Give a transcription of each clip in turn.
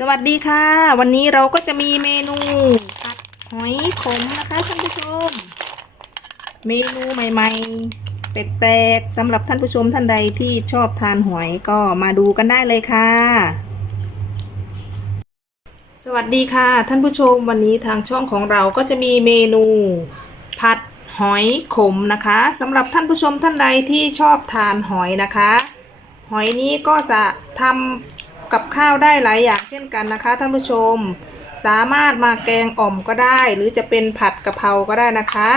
สวัสดีค่ะ วันนี้เราก็จะมีเมนูผัดหอยขมนะคะท่านผู้ชม เมนูใหม่ๆแปลกๆสำหรับท่านผู้ชมท่านใดที่ชอบทานหอยก็มาดูกันได้เลยค่ะ สวัสดีค่ะ ท่านผู้ชมวันนี้ทางช่องของเราก็จะมีเมนูผัดหอยขมนะคะสำหรับท่านผู้ชมท่านใดที่ชอบทานหอยนะคะ หอยนี้ก็จะทำ กับข้าวได้หลายอย่างเช่นกันนะคะท่านผู้ชม สามารถมาแกงอ่อมก็ได้ หรือจะเป็นผัดกะเพราก็ได้นะคะ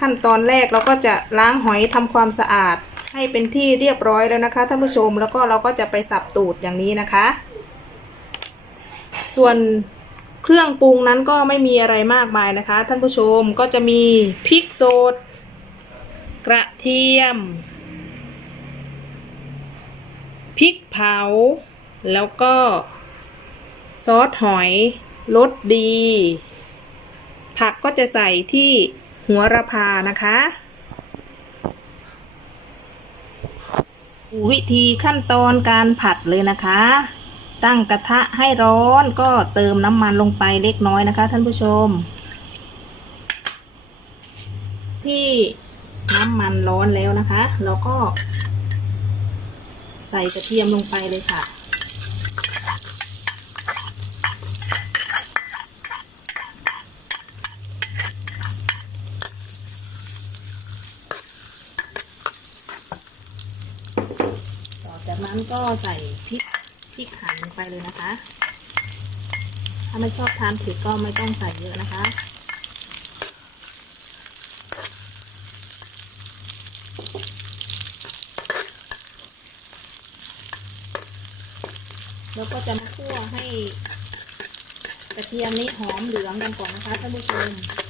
ขั้นตอนแรกเราก็จะล้างหอยทำความสะอาด ให้เป็นที่เรียบร้อยแล้วนะคะท่านผู้ชมแล้วก็เราก็จะไปสับตูดอย่างนี้นะคะ ส่วนเครื่องปรุงนั้นก็ไม่มีอะไรมากมายนะคะ ท่านผู้ชมก็จะมีพริกสดกระเทียมพริกเผา แล้วก็ซอสหอยรสดี ผักก็จะใส่ที่หัวระพานะคะวิธีขั้นตอนการผัดเลยนะคะ ตั้งกระทะให้ร้อนก็เติมน้ำมันลงไปเล็กน้อยนะคะท่านผู้ชม ที่น้ำมันร้อนแล้วนะคะ เราก็ใส่กระเทียมลงไปเลยค่ะ ต่อจาก นั้นก็ใส่พริกพริกหั่นลงไปเลยนะคะ ถ้าไม่ชอบทานเผ็ดก็ไม่ต้องใส่เยอะนะคะแล้วก็จะมาคั่วให้กระเทียมนี้หอมเหลืองกันก่อนนะคะท่านผู้ชม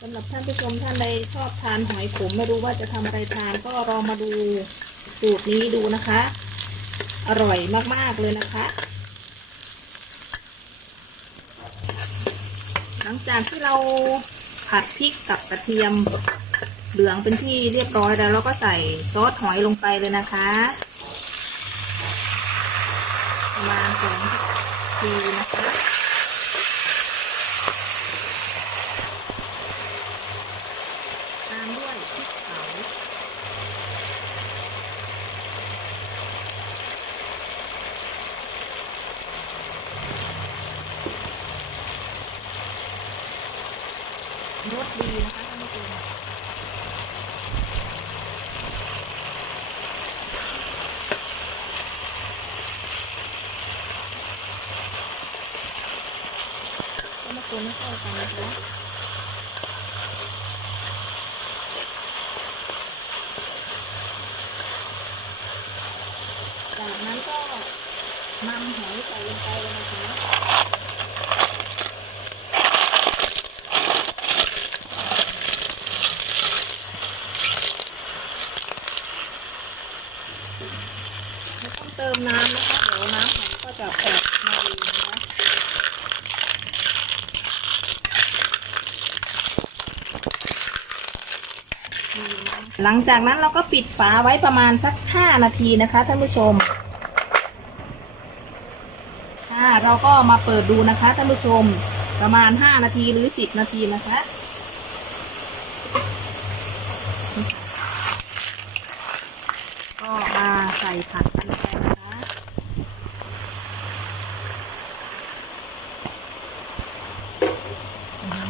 สำหรับท่านผู้ชมท่านใดชอบทานหอยขมไม่รู้ว่าจะทำอะไรทานก็ลองมาดูสูตรนี้ดูนะคะ อร่อยมากๆเลยนะคะ หลังจากที่เราผัดพริกกับกระเทียมเหลืองเป็นที่เรียบร้อยแล้วเราก็ใส่ซอสหอยลงไปเลยนะคะ ประมาณสองทีนะคะ ตามด้วยพริกเผา รสดีนะคะท่านผู้ชมก็มาคนให้เข้ากันนะคะจากนั้นก็นำหอยใส่ลงไปเลยนะคะไม่ต้อง เติมน้ำนะคะ เดี๋ยวน้ำหอยก็จะออกมาเองนะคะหลังจากนั้นเราก็ปิดฝาไว้ประมาณสัก 5 นาทีนะคะท่านผู้ชมค่ะเราก็มาเปิดดูนะคะท่านผู้ชมประมาณ 5 นาทีหรือ 10 นาทีนะคะก็มาใส่ผักกันไปนะคะ อืม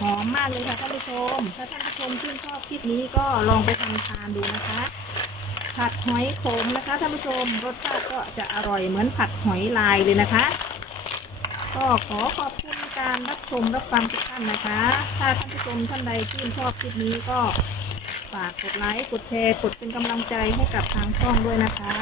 หอมมากเลยค่ะท่านผู้ชม ถ้าท่านผู้ชมชื่นชอบคลิปนี้ก็ลองไปทำทานดูนะคะ ผัดหอยขมนะคะท่านผู้ชมรสชาติก็จะอร่อยเหมือนผัดหอยลายเลยนะคะ ก็ขอขอบคุณการรับชมรับฟังทุกท่านนะคะ ถ้าท่านผู้ชมท่านใดชื่นชอบคลิปนี้ก็ฝากกดไลค์กดแชร์กดเป็นกำลังใจให้กับทางช่องด้วยนะคะ